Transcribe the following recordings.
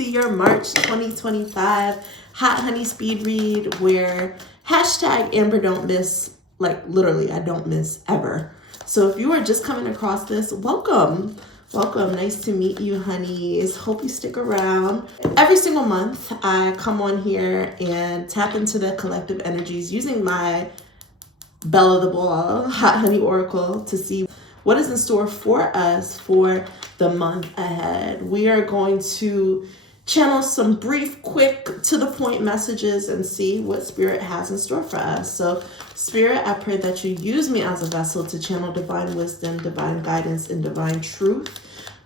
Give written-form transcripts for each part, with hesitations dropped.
to your March 2025 Hot Honey Speed Read, where hashtag Amber don't miss, like literally I don't miss ever. So if you are just coming across this, welcome. Welcome, nice to meet you, honeys. Hope you stick around. Every single month, I come on here and tap into the collective energies using my Belle of the Ball Hot Honey Oracle to see what is in store for us for the month ahead. We are going to channel some brief, quick, to the point messages and see what Spirit has in store for us. So Spirit, I pray that you use me as a vessel to channel divine wisdom, divine guidance, and divine truth.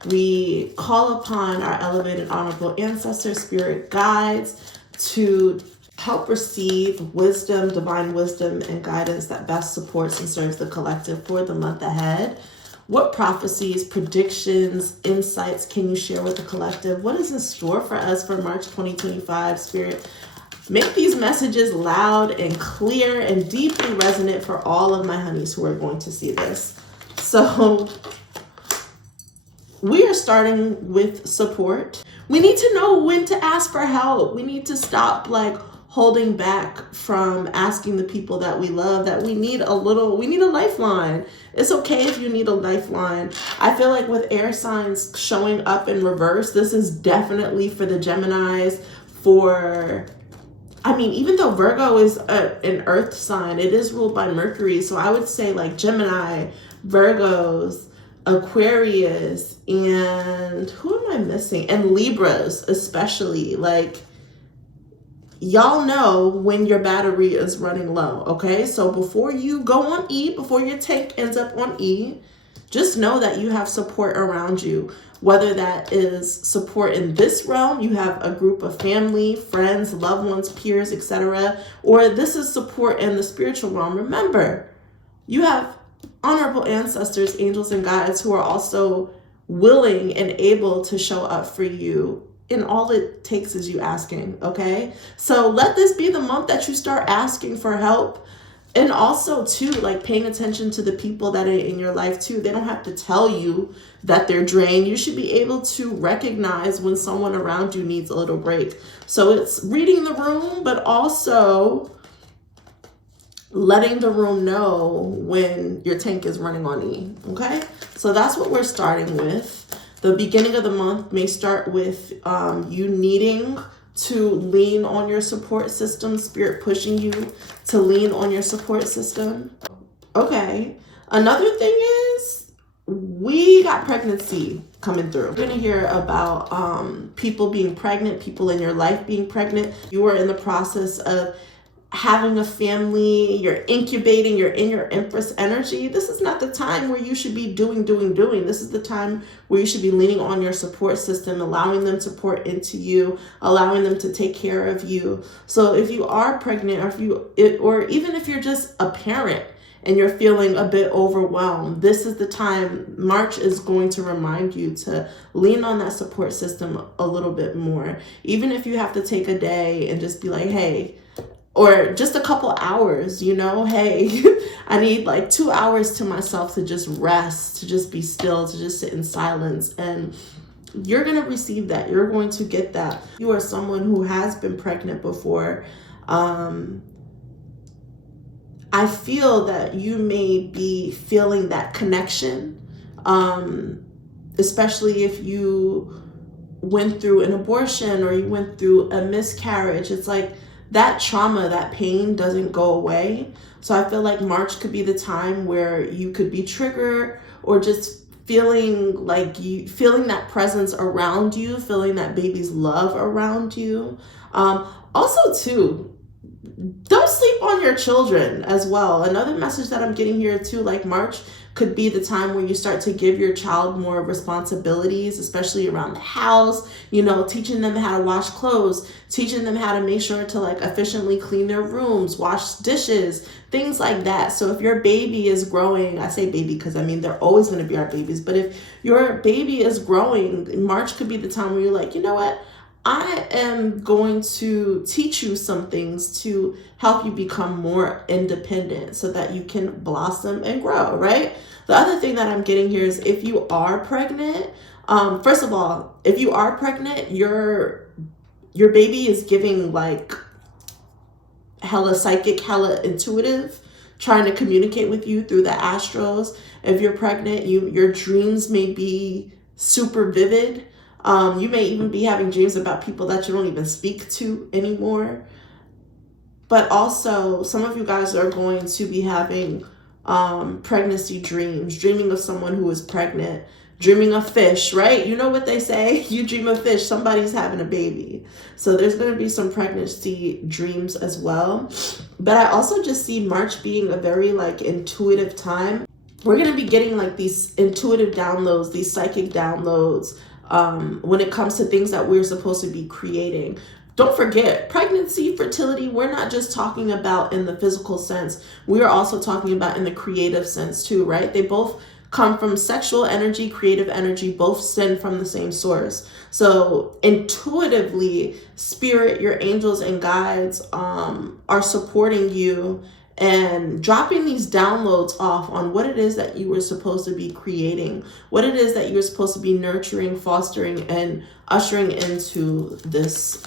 We call upon our elevated honorable ancestors, spirit guides, to help receive wisdom, divine wisdom, and guidance that best supports and serves the collective for the month ahead. What prophecies, predictions, insights can you share with the collective? What is in store for us for March 2025, Spirit? Make these messages loud and clear and deeply resonant for all of my honeys who are going to see this. So we are starting with support. We need to know when to ask for help. We need to stop holding back from asking the people that we love that we need a lifeline. It's okay if you need a lifeline. I feel like with air signs showing up in reverse, this is definitely for the Geminis, even though Virgo is an earth sign, it is ruled by Mercury. So I would say Gemini, Virgos, Aquarius, and who am I missing? And Libras, especially. Y'all know when your battery is running low, okay? So before you go on E, before your tank ends up on E, just know that you have support around you. Whether that is support in this realm, you have a group of family, friends, loved ones, peers, etc., or this is support in the spiritual realm. Remember, you have honorable ancestors, angels, and guides who are also willing and able to show up for you. And all it takes is you asking, okay? So let this be the month that you start asking for help. And also, too, paying attention to the people that are in your life, too. They don't have to tell you that they're drained. You should be able to recognize when someone around you needs a little break. So it's reading the room, but also letting the room know when your tank is running on E, okay? So that's what we're starting with. The beginning of the month may start with you needing to lean on your support system, Spirit pushing you to lean on your support system. Okay, another thing is we got pregnancy coming through. We're gonna hear about people being pregnant, people in your life being pregnant. You are in the process of having a family, you're incubating, you're in your Empress energy. This is not the time where you should be doing. This is the time where you should be leaning on your support system, allowing them to pour into you, allowing them to take care of you. So if you are pregnant, or even if you're just a parent and you're feeling a bit overwhelmed, this is the time. March is going to remind you to lean on that support system a little bit more. Even if you have to take a day and just be like, hey, or just a couple hours, hey, I need 2 hours to myself to just rest, to just be still, to just sit in silence. And you're going to receive that. You're going to get that. You are someone who has been pregnant before. I feel that you may be feeling that connection, especially if you went through an abortion or you went through a miscarriage. It's that trauma, that pain doesn't go away. So I feel like March could be the time where you could be triggered or just feeling that presence around you, feeling that baby's love around you. Also, too, don't sleep on your children as well. Another message that I'm getting here, too, March could be the time where you start to give your child more responsibilities, especially around the house, teaching them how to wash clothes, teaching them how to make sure to efficiently clean their rooms, wash dishes, things like that. So if your baby is growing, I say baby because they're always going to be our babies, but if your baby is growing, March could be the time where you're you know what? I am going to teach you some things to help you become more independent so that you can blossom and grow, right? The other thing that I'm getting here is if you are pregnant, first of all, if you are pregnant, your baby is giving like hella psychic, hella intuitive, trying to communicate with you through the astros. If you're pregnant, your dreams may be super vivid. You may even be having dreams about people that you don't even speak to anymore. But also, some of you guys are going to be having pregnancy dreams, dreaming of someone who is pregnant, dreaming of fish, right? You know what they say? You dream of fish, somebody's having a baby. So there's going to be some pregnancy dreams as well. But I also just see March being a very like intuitive time. We're going to be getting like these intuitive downloads, these psychic downloads when it comes to things that we're supposed to be creating. Don't forget, pregnancy, fertility, we're not just talking about in the physical sense. We are also talking about in the creative sense too, right? They both come from sexual energy, creative energy, both stem from the same source. So intuitively, spirit, your angels and guides are supporting you and dropping these downloads off on what it is that you were supposed to be creating, what it is that you're supposed to be nurturing, fostering, and ushering into this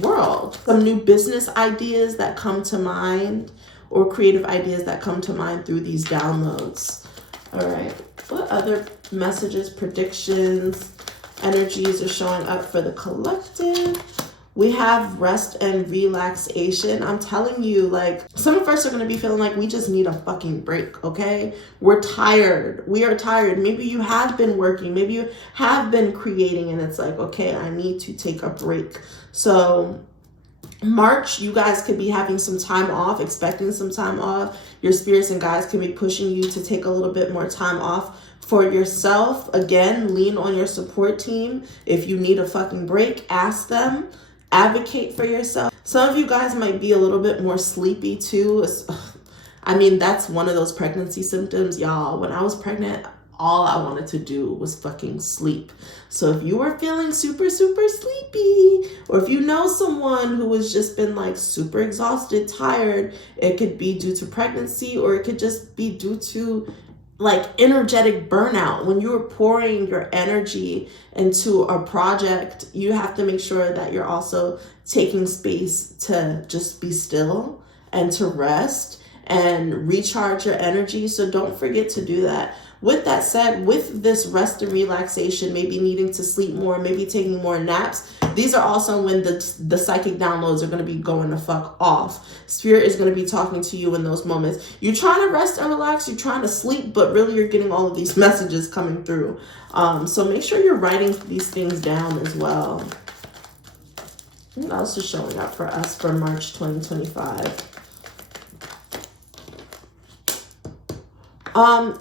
world. Some new business ideas that come to mind or creative ideas that come to mind through these downloads. All right, what other messages, predictions, energies are showing up for the collective? We have rest and relaxation. I'm telling you, like, some of us are going to be feeling like we just need a fucking break, okay? We're tired. We are tired. Maybe you have been working. Maybe you have been creating, and it's like, okay, I need to take a break. So March, you guys could be having some time off, expecting some time off. Your spirits and guides can be pushing you to take a little bit more time off for yourself. Again, lean on your support team. If you need a fucking break, ask them. Advocate for yourself. Some of you guys might be a little bit more sleepy too. I mean, that's one of those pregnancy symptoms, y'all. When I was pregnant, all I wanted to do was fucking sleep. So if you are feeling super, super sleepy, or if you know someone who has just been like super exhausted, tired, it could be due to pregnancy, or it could just be due to like energetic burnout. When you're pouring your energy into a project, you have to make sure that you're also taking space to just be still and to rest and recharge your energy. So don't forget to do that. With that said, with this rest and relaxation, maybe needing to sleep more, maybe taking more naps, these are also when the psychic downloads are going to be going the fuck off. Spirit is going to be talking to you in those moments. You're trying to rest and relax, you're trying to sleep, but really you're getting all of these messages coming through. So make sure you're writing these things down as well. What else is showing up for us for March 2025?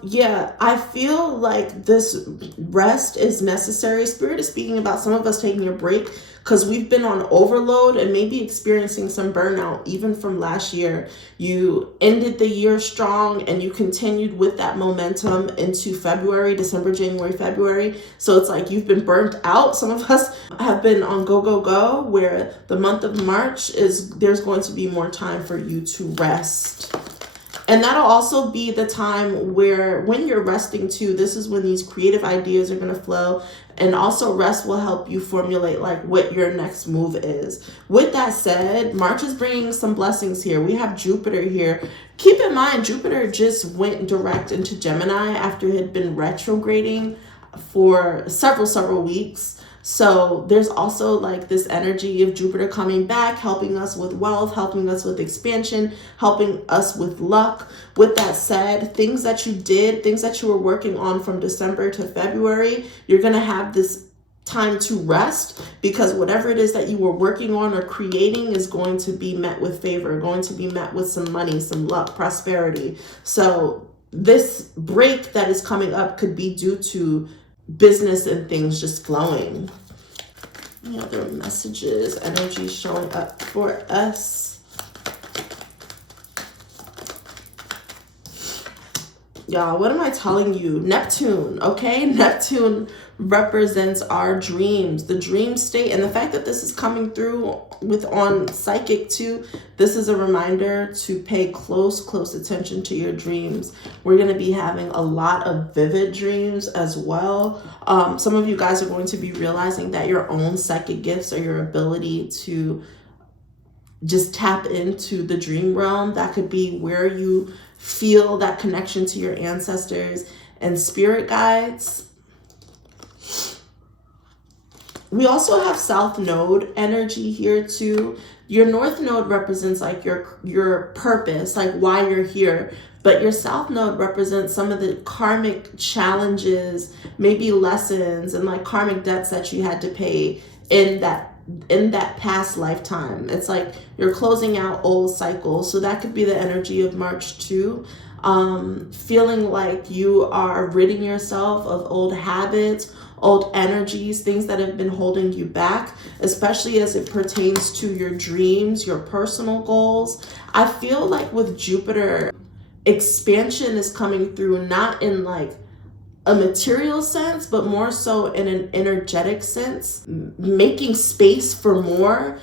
Yeah, I feel like this rest is necessary. Spirit is speaking about some of us taking a break because we've been on overload and maybe experiencing some burnout even from last year. You ended the year strong and you continued with that momentum into February, December, January, February. So it's like you've been burnt out. Some of us have been on go, go, go, where the month of March there's going to be more time for you to rest. And that'll also be the time where when you're resting too, this is when these creative ideas are going to flow. And also rest will help you formulate like what your next move is. With that said, March is bringing some blessings here. We have Jupiter here. Keep in mind, Jupiter just went direct into Gemini after it had been retrograding for several weeks. So there's also like this energy of Jupiter coming back, helping us with wealth, helping us with expansion, helping us with luck. With that said, things that you did, things that you were working on from December to February, you're going to have this time to rest because whatever it is that you were working on or creating is going to be met with favor, going to be met with some money, some luck, prosperity. So this break that is coming up could be due to business and things just flowing. Any other messages, energy showing up for us? Y'all, what am I telling you? Neptune, okay? Neptune represents our dreams, the dream state. And the fact that this is coming through with on psychic too, this is a reminder to pay close attention to your dreams. We're going to be having a lot of vivid dreams as well. Some of you guys are going to be realizing that your own psychic gifts or your ability to just tap into the dream realm, that could be where you feel that connection to your ancestors and spirit guides. We also have South Node energy here too. Your North Node represents like your purpose, like why you're here. But your South Node represents some of the karmic challenges, maybe lessons and like karmic debts that you had to pay in that past lifetime. It's like you're closing out old cycles. So that could be the energy of March too. Feeling like you are ridding yourself of old habits, old energies, things that have been holding you back, especially as it pertains to your dreams, your personal goals. I feel like with Jupiter, expansion is coming through, not in like a material sense, but more so in an energetic sense, making space for more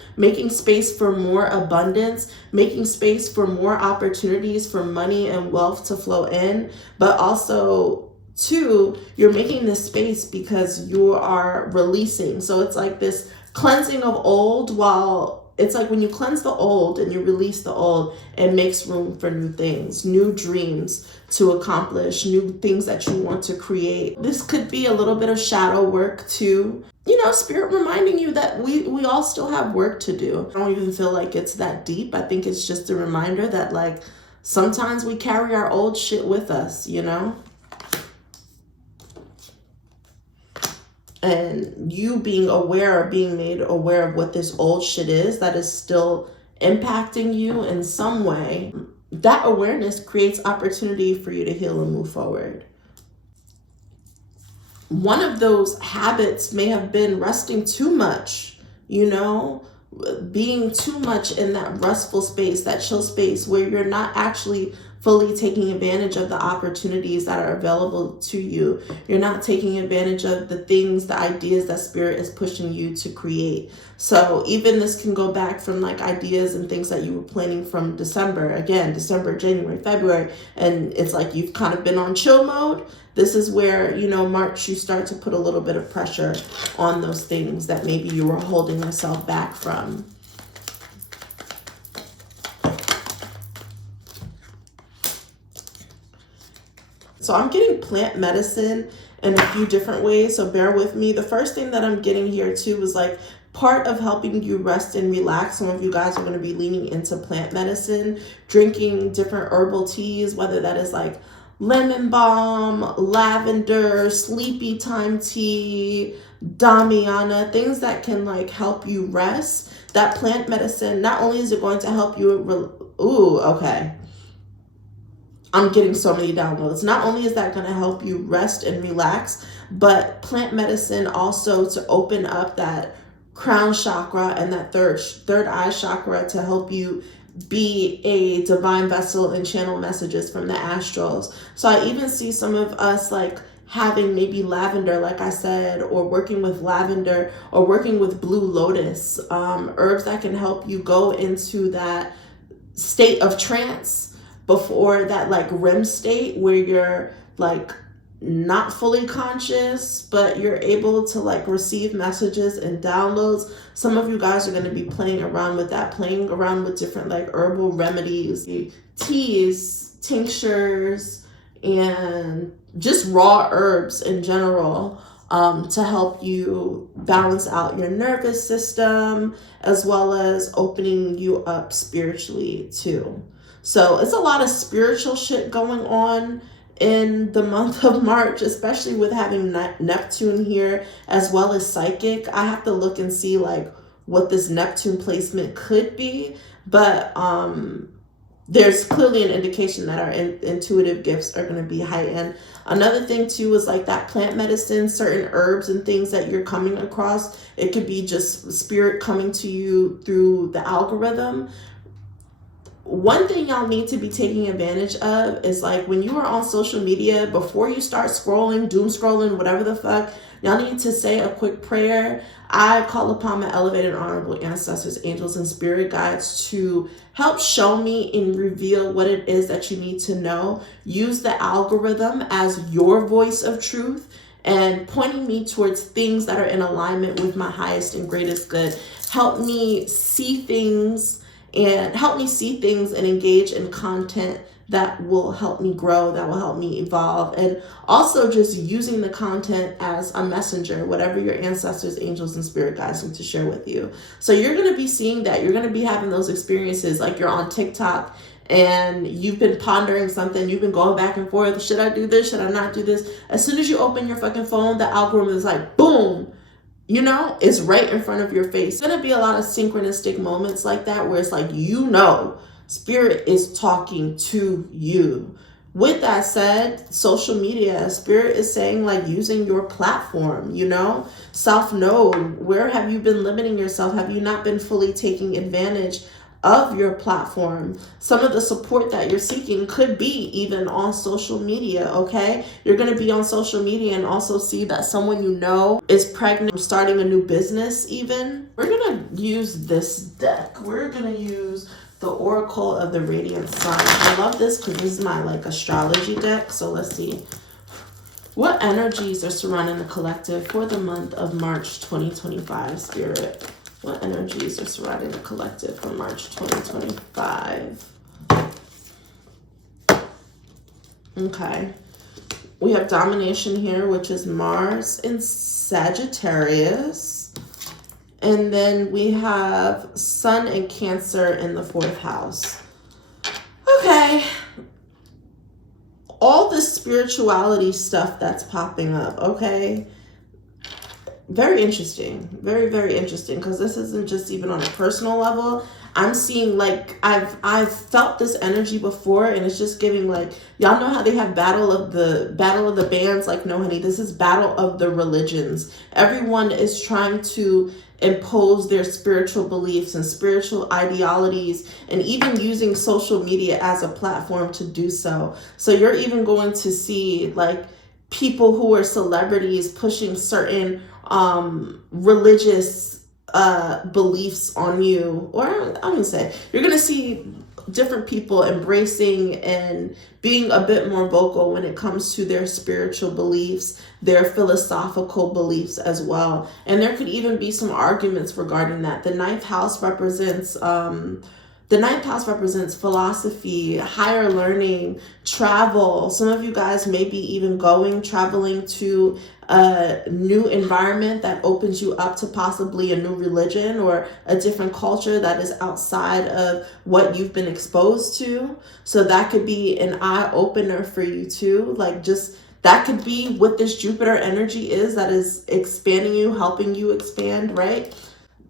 abundance, making space for more opportunities for money and wealth to flow in. But also two, you're making this space because you are releasing. So it's like this cleansing of old, while it's like when you cleanse the old and you release the old, it makes room for new things, new dreams to accomplish, new things that you want to create. This could be a little bit of shadow work too. You know, spirit reminding you that we all still have work to do. I don't even feel like it's that deep. I think it's just a reminder that like sometimes we carry our old shit with us, you know? And you being aware or being made aware of what this old shit is that is still impacting you in some way, that awareness creates opportunity for you to heal and move forward. One of those habits may have been resting too much, you know, being too much in that restful space, that chill space where you're not actually fully taking advantage of the opportunities that are available to you. You're not taking advantage of the things, the ideas that spirit is pushing you to create. So even this can go back from like ideas and things that you were planning from December, January, February, and it's like you've kind of been on chill mode. This is where, you know, March, you start to put a little bit of pressure on those things that maybe you were holding yourself back from. So I'm getting plant medicine in a few different ways, so bear with me. The first thing that I'm getting here too is like part of helping you rest and relax. Some of you guys are going to be leaning into plant medicine, drinking different herbal teas, whether that is like lemon balm, lavender, sleepy time tea, damiana, things that can like help you rest. That plant medicine, not only is it going to help you, I'm getting so many downloads. Not only is that going to help you rest and relax, but plant medicine also to open up that crown chakra and that third eye chakra to help you be a divine vessel and channel messages from the astrals. So I even see some of us like having maybe lavender, like I said, or working with lavender or working with blue lotus, herbs that can help you go into that state of trance before that like REM state where you're like not fully conscious, but you're able to like receive messages and downloads. Some of you guys are going to be playing around with that, playing around with different like herbal remedies, teas, tinctures, and just raw herbs in general, to help you balance out your nervous system as well as opening you up spiritually too. So it's a lot of spiritual shit going on in the month of March, especially with having Neptune here as well as psychic. I have to look and see like what this Neptune placement could be, but there's clearly an indication that our intuitive gifts are going to be heightened. Another thing too is like that plant medicine, certain herbs and things that you're coming across. It could be just spirit coming to you through the algorithm. one thing y'all need to be taking advantage of is like when you are on social media, before you start scrolling, doom scrolling, whatever the fuck, y'all need to say a quick prayer. I call upon my elevated honorable ancestors, angels, and spirit guides to help show me and reveal what it is that you need to know. Use the algorithm as your voice of truth and pointing me towards things that are in alignment with my highest and greatest good. Help me see things and engage in content that will help me grow, that will help me evolve, and also just using the content as a messenger, whatever your ancestors, angels, and spirit guides need to share with you. So you're going to be seeing that. You're going to be having those experiences, like you're on TikTok and you've been pondering something, you've been going back and forth, should I do this, should I not do this? As soon as you open your fucking phone, the algorithm is like, boom, you know, it's right in front of your face. There's gonna be a lot of synchronistic moments like that where it's like, you know, spirit is talking to you. With that said, social media, spirit is saying like using your platform, you know, self-know. Where have you been limiting yourself? Have you not been fully taking advantage of your platform? Some of the support that you're seeking could be even on social media, okay? You're going to be on social media and also see that someone you know is pregnant, starting a new business even. We're going to use this deck. We're going to use the Oracle of the Radiant Sun. I love this because this is my like astrology deck. So let's see. What energies are surrounding the collective for the month of March 2025, Spirit? What energies are surrounding the collective for March 2025? Okay. We have domination here, which is Mars in Sagittarius. And then we have Sun and Cancer in the 4th house. Okay. All the spirituality stuff that's popping up, okay? Very interesting. Very, very interesting, because this isn't just even on a personal level. I'm seeing like I've felt this energy before, and it's just giving like, y'all know how they have battle of the bands? Like, no honey, this is battle of the religions. Everyone is trying to impose their spiritual beliefs and spiritual ideologies, and even using social media as a platform to do so. So you're even going to see like people who are celebrities pushing certain religious beliefs on you, or I'm gonna say you're gonna see different people embracing and being a bit more vocal when it comes to their spiritual beliefs, their philosophical beliefs as well. And there could even be some arguments regarding that. The ninth house represents philosophy, higher learning, travel. Some of you guys may be even traveling to a new environment that opens you up to possibly a new religion or a different culture that is outside of what you've been exposed to. So that could be an eye opener for you too. Like, just that could be what this Jupiter energy is, that is expanding you, helping you expand, right?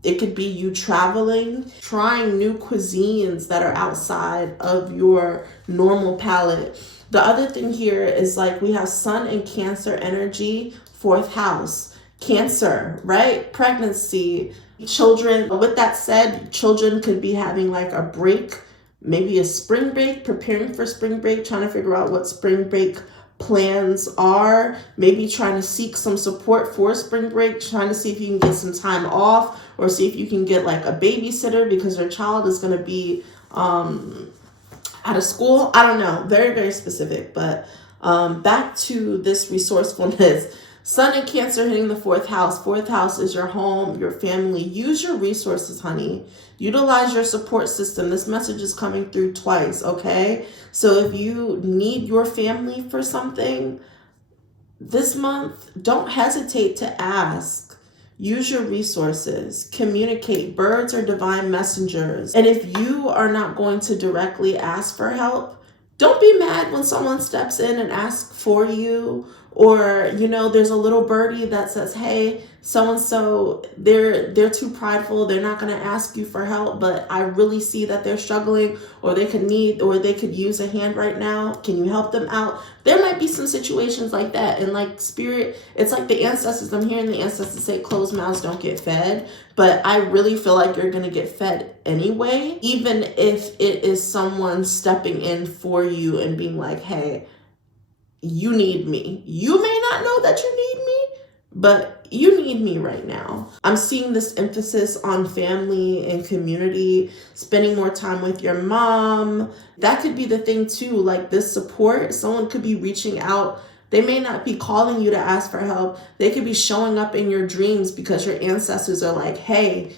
It could be you traveling, trying new cuisines that are outside of your normal palate. The other thing here is like we have Sun and Cancer energy, 4th house. Cancer, right? Pregnancy, children. With that said, children could be having like a break, maybe a spring break, preparing for spring break, trying to figure out what spring break plans are, maybe trying to seek some support for spring break, trying to see if you can get some time off, or see if you can get like a babysitter because your child is going to be out of school. I don't know, very, very specific. But back to this resourcefulness. Sun and Cancer hitting the 4th house. 4th house is your home, your family. Use your resources, honey. Utilize your support system. This message is coming through twice, okay? So if you need your family for something this month, don't hesitate to ask. Use your resources. Communicate. Birds are divine messengers. And if you are not going to directly ask for help, don't be mad when someone steps in and asks for you. Or, you know, there's a little birdie that says, hey, so-and-so, they're too prideful, they're not going to ask you for help, but I really see that they're struggling, or they could use a hand right now. Can you help them out? There might be some situations like that. And like spirit, it's like the ancestors, I'm hearing the ancestors say closed mouths don't get fed, but I really feel like you're going to get fed anyway, even if it is someone stepping in for you and being like, hey, you need me. You may not know that you need me, but you need me right now. I'm seeing this emphasis on family and community, spending more time with your mom. That could be the thing too, like this support. Someone could be reaching out. They may not be calling you to ask for help. They could be showing up in your dreams because your ancestors are like, hey,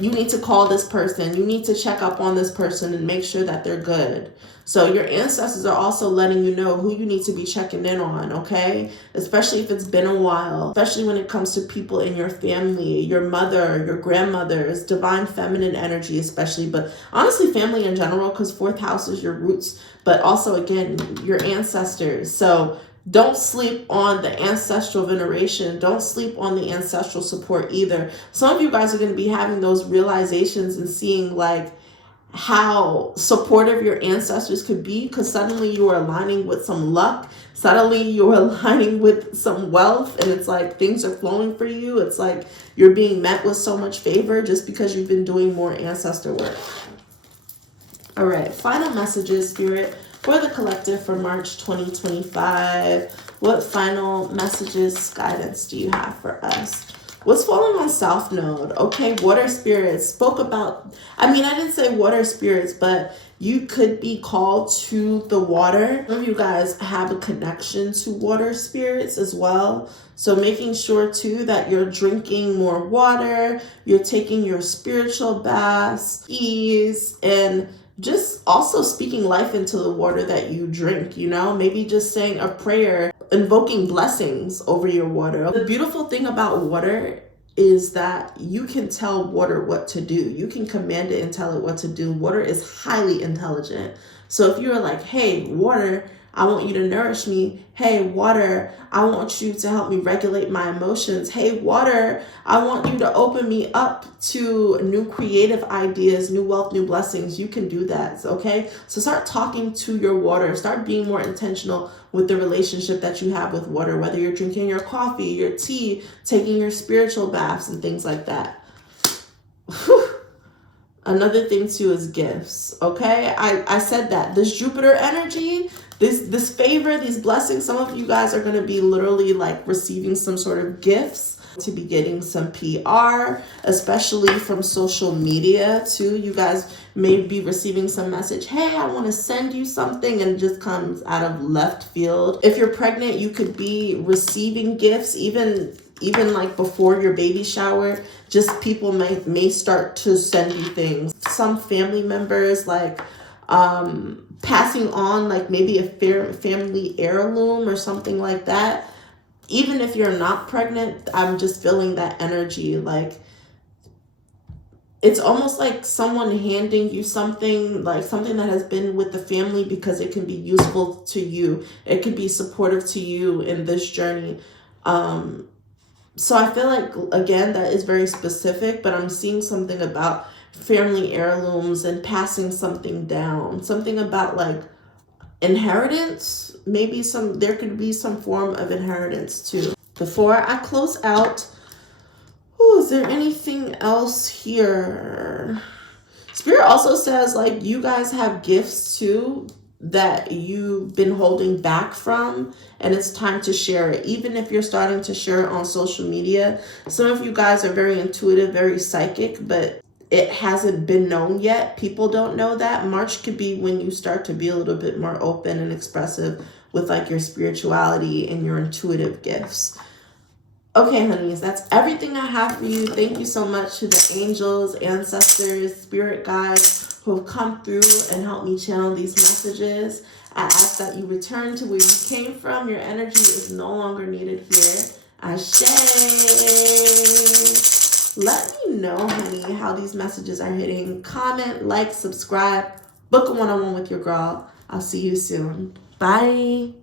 you need to call this person. You need to check up on this person and make sure that they're good. So your ancestors are also letting you know who you need to be checking in on, okay? Especially if it's been a while, especially when it comes to people in your family, your mother, your grandmothers, divine feminine energy especially, but honestly family in general, because fourth house is your roots, but also again, your ancestors. So don't sleep on the ancestral veneration. Don't sleep on the ancestral support either. Some of you guys are going to be having those realizations and seeing like how supportive your ancestors could be, because suddenly you are aligning with some luck. Suddenly you're aligning with some wealth, and it's like things are flowing for you. It's like you're being met with so much favor just because you've been doing more ancestor work. All right, final messages, Spirit, for the collective for March 2025. What final messages, guidance do you have for us? What's falling on South Node? Okay, water spirits spoke about, I didn't say water spirits, but you could be called to the water. Some of you guys have a connection to water spirits as well. So making sure too that you're drinking more water, you're taking your spiritual baths, and just also speaking life into the water that you drink, maybe just saying a prayer, invoking blessings over your water. The beautiful thing about water is that you can tell water what to do. You can command it and tell it what to do. Water is highly intelligent. So if you're like, hey, water, I want you to nourish me. Hey, water, I want you to help me regulate my emotions. Hey, water, I want you to open me up to new creative ideas, new wealth, new blessings. You can do that, okay? So start talking to your water. Start being more intentional with the relationship that you have with water, whether you're drinking your coffee, your tea, taking your spiritual baths and things like that. Another thing too is gifts, okay? I said that this Jupiter energy, this favor, these blessings, some of you guys are going to be literally like receiving some sort of gifts, to be getting some PR, especially from social media too. You guys may be receiving some message, hey, I want to send you something, and it just comes out of left field. If you're pregnant, you could be receiving gifts, even like before your baby shower. Just people may start to send you things. Some family members like passing on like maybe a family heirloom or something like that. Even if you're not pregnant, I'm just feeling that energy. Like it's almost like someone handing you something, like something that has been with the family, because it can be useful to you. It could be supportive to you in this journey. So I feel like, again, that is very specific, but I'm seeing something about family heirlooms and passing something down. Something about like inheritance. Maybe there could be some form of inheritance too. Before I close out, is there anything else here? Spirit also says like you guys have gifts too that you've been holding back from, and it's time to share it. Even if you're starting to share it on social media. Some of you guys are very intuitive, very psychic, but it hasn't been known yet. People don't know that. March could be when you start to be a little bit more open and expressive with like your spirituality and your intuitive gifts. Okay, honeys, that's everything I have for you. Thank you so much to the angels, ancestors, spirit guides who have come through and helped me channel these messages. I ask that you return to where you came from. Your energy is no longer needed here. Ashe. Let me know, honey, how these messages are hitting. Comment, like, subscribe, book a one-on-one with your girl. I'll see you soon. Bye.